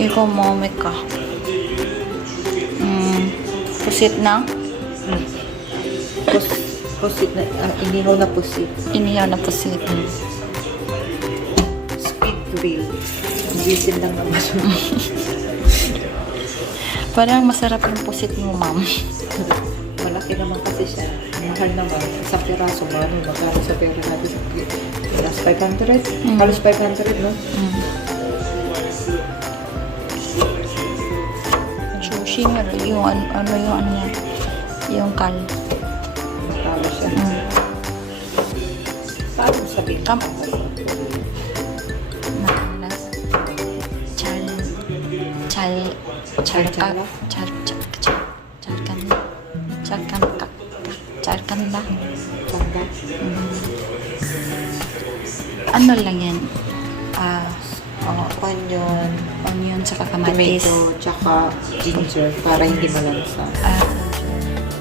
Ikaw, mommy ka. Pusit na? Pusit na, inihaw na pusit. Inihaw na pusit. Speed grill. Gisin lang naman. Parang masarap yung pusit mo, ma'am. Malaki naman kasi siya. Mahal naman. Isang piraso mo, magkano sa pera natin sa Pilas 500? Halos 500, no? Sushi, yung ano niya. Yung kal. Magkano siya. Paano sabihin? Charkanda. Tanda. Ano lang yan? Onion, tsaka kamatis. tomato, tsaka ginger para hindi malansa.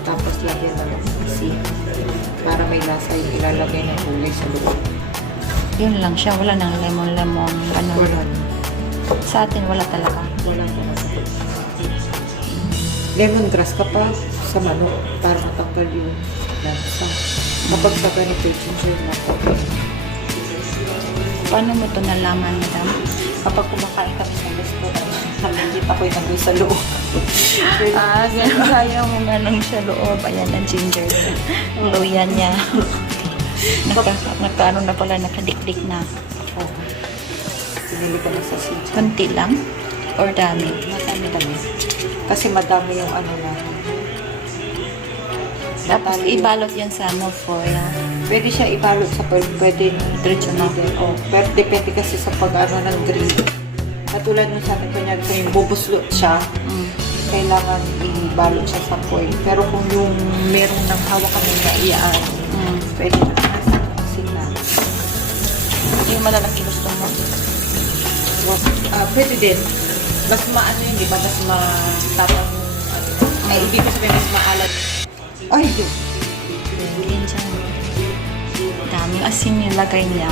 Tapos lagyan ng asin para may lasa yung ilalagay ng gulay sa loob. Yun lang siya. Wala nang lemon. Ano. Wala. Sa atin, wala talaga. Wala talaga. Lemongrass kapag sa manok para matanggal yung lansa. Kapag sa ganito, ginger na po. Paano mo ito nalaman, madam? Kapag kumakain kami sa restaurant, nabindit ako yung nandun sa loob. Ganun kaya mo nga nang sa loob. Ayan ang ginger. Luya niya. Nagkaano na pala, nakadikdik na. Pinili ko na sa ginger. Kunti lang? Or dami? Madami. Kasi madami yung ano na. Tapos ibalot yan sa foil. Pwede siya ibalot sa pwede diretso na din. Pero depende kasi sa pag-ano ng grill. Katulad nung sa akin, kanya kung yung bubuslot siya, kailangan ibalot siya sa foil. Pero kung yung merong nang hawak kami na iyaan, pwede na nasa kasi na. Yung malalaki gusto mo? Pwede din. Mas maano yun, di ba? Mas matapang yung ano. Ibig ko sabihin, mas maalat. Ay, yun. Bilhin siya. Daming asin yung lagay niya.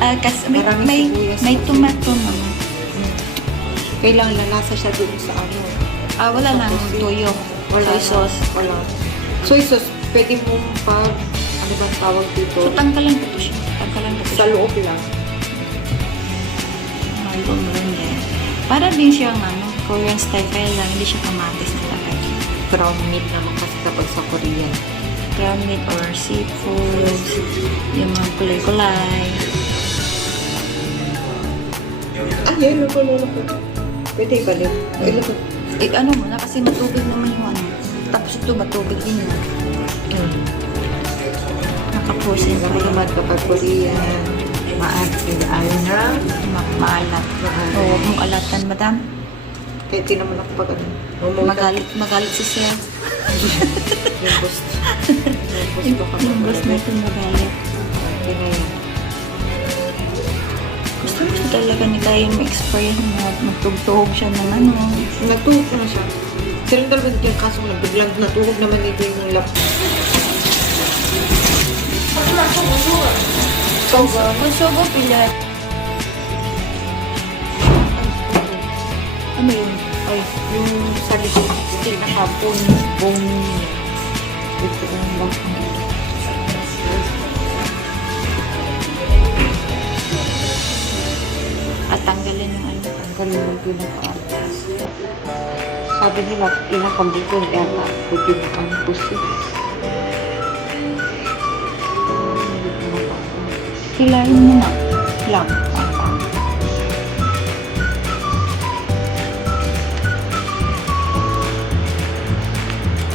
Kasi may tomato naman. Kailangan lalasa siya doon sa ano. Wala lang toyo. Soy sauce. Wala. Soy sauce, pwede mo pag, ano ba tawag dito? So, tangkalan ko to siya. Sa loob lang. Malbon rin eh. Para din siyang Korean style, kaya lang hindi siya kamatis talaga. Brown meat naman kasi kapag sa Korean. Ground meat or seafood, yung mga kulay-kulay. Yun ko. Pwede ibalik. Ano mo na, kasi matubig naman yung ano. Tapos ito, matubig din yun. Nakapusin pa Ako yun. naman kapag Korean, ayaw na. Maalat. Oo, kung alatan, madam. Kaya di naman ako pag ano. Magalit si Sir. Yung boss. Yung boss natin magalit. Ganyan. Gusto talaga ni Kaya ma-experience mo. Magtugtog siya ng ano. Nagtuhog na siya. Silang talaga dito yung kaso biglang natuhog naman dito yung lap. Sugo pila. Ano yun? Ay, yung sa likod, still nakapon, bone niya. Ito yung bakang. At tanggalin yung ano. Tanggalin yung pinaka-atas. Sabi nila, pinakambukol yata. Pag yung ang pusi. Hilahin mo na. Lang.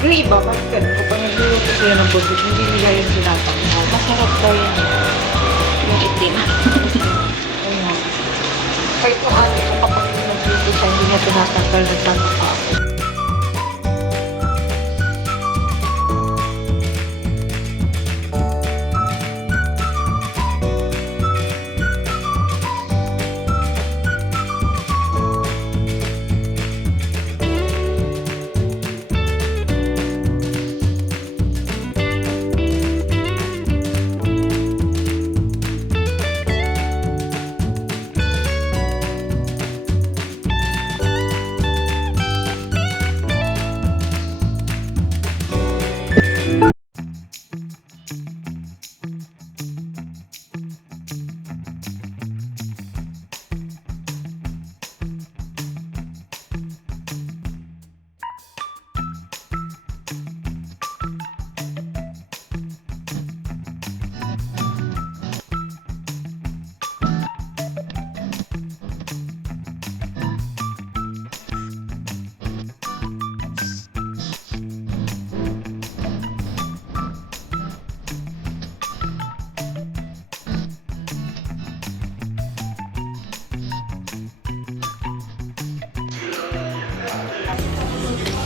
Yung iba, bakit ganun? Kapag nagluto sila ng bubog, hindi nila yung sinatang. Masarap daw yan. Yung itim. Ayun. Kahit kung ano, kapag nagluto siya, hindi niya tinatanggal ng tanong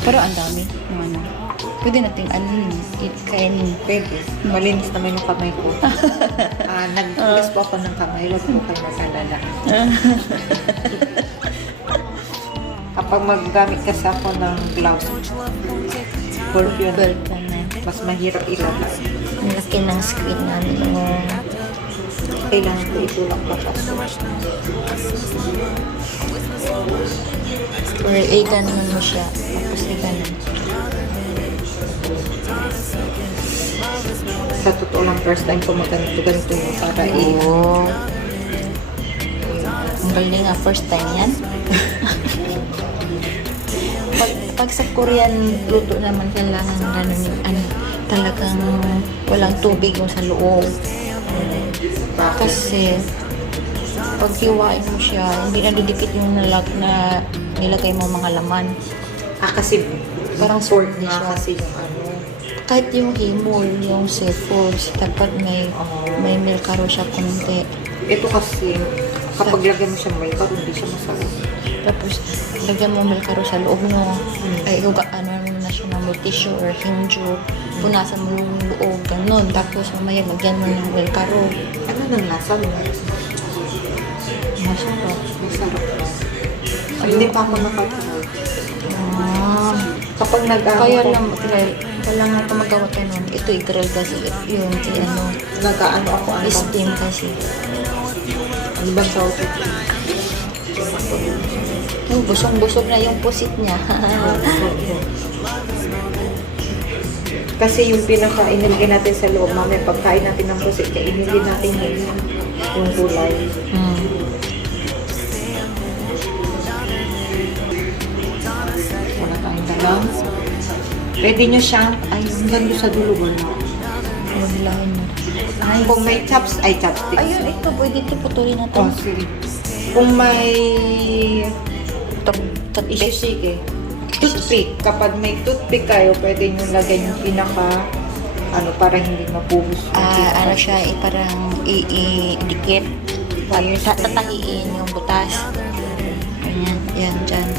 Pero ang dami ng ano. Pwede nating ano, kainin. Pwede. Malinis naman yung kamay ko. Nag-press po ako ng kamay. Huwag po kayo mag-alala. Kapag maggamit kasi ako ng gloves, yun, Well, ka na. mas mahirap ilabas. Ang laki ng screen namin. Kailangan ko itulak bakas. Or ganun mo siya. Tapos ganun. Sa totoo lang, first time ko ganito yung para Oo. Ang galing nga, first time yan. pag sa Korean luto naman, kailangan ganun yung ano, talagang walang tubig yung sa loob. Kasi pag hiwain mo siya, hindi nadidikit yung na nilagay mo mga laman. kasi Parang pork sort na siya. kasi yung ano. Kahit yung himol, yung seafoods, dapat may milkaro siya konti. Ito kasi, kapag lagyan mo siya may parang hindi siya masarap. Tapos, lagyan mo milkaro sa loob mo. Ay, ano na siya ng tissue or hinjo. Punasan mo yung loob, ganun. Tapos, mamaya, lagyan mo ng milkaro. Ano nang lasa mo? Masarap. Masarap na. Hindi pa ako nakatry. Ah. Kapag Kaya lang, kailangan ko magawa ka nun. Ito, i-grill kasi. Yun, nag-ano ako, steam kasi. ano bang tawag ito? Yung busog-busog na yung pusit niya. Kasi yung pinaka-inilgay natin sa loob, mamaya pagkain natin ng pusit, inilgay natin yung gulay. Wala tayong dalang. Pwede nyo siyang, hanggang doon sa dulo wala. Maglahin mo. Kung may chopstick. Ayun, ito. Pwede ito putulin natin. Oh, sige. Kung may Toothpick. sige. Toothpick. Kapag may toothpick kayo, pwede nyo lagay yung pinaka, para hindi mapuhos. Ano siya, parang i-dikit. Tatahiin yung butas. Ayan, yan, dyan.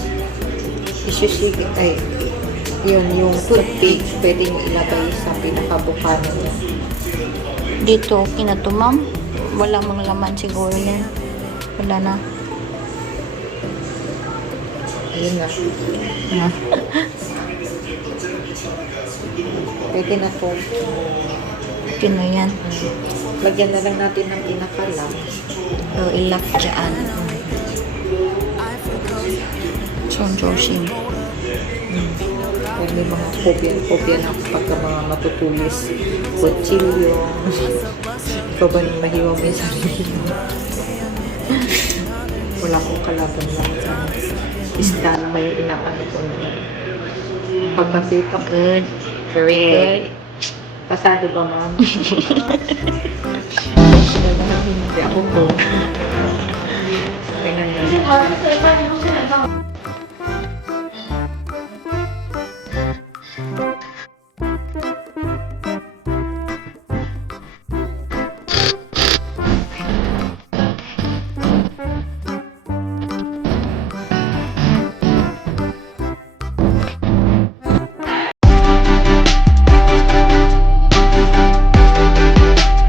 Isusige, yun, yung toothpick, pwede nyo ilagay sa pinakabukano niya. Dito, okay na to, ma'am. Wala mang laman siguro yan. Wala na. Ayun na. Pwede na to. Okay na yan. Lagyan na lang natin ng pinakalam. So, ilak dyan. So, Joshing. Pwede mga phobia na pagka mga matutulis. Kutsilyo. Ikaw ba nang mahiwa mo yung sarili mo? Wala akong kalaban lang sa isda na may inaano ko na. Pagkasita. Good. Very good. Pasado ba, ma'am? Hindi ako po. Tingnan niyo.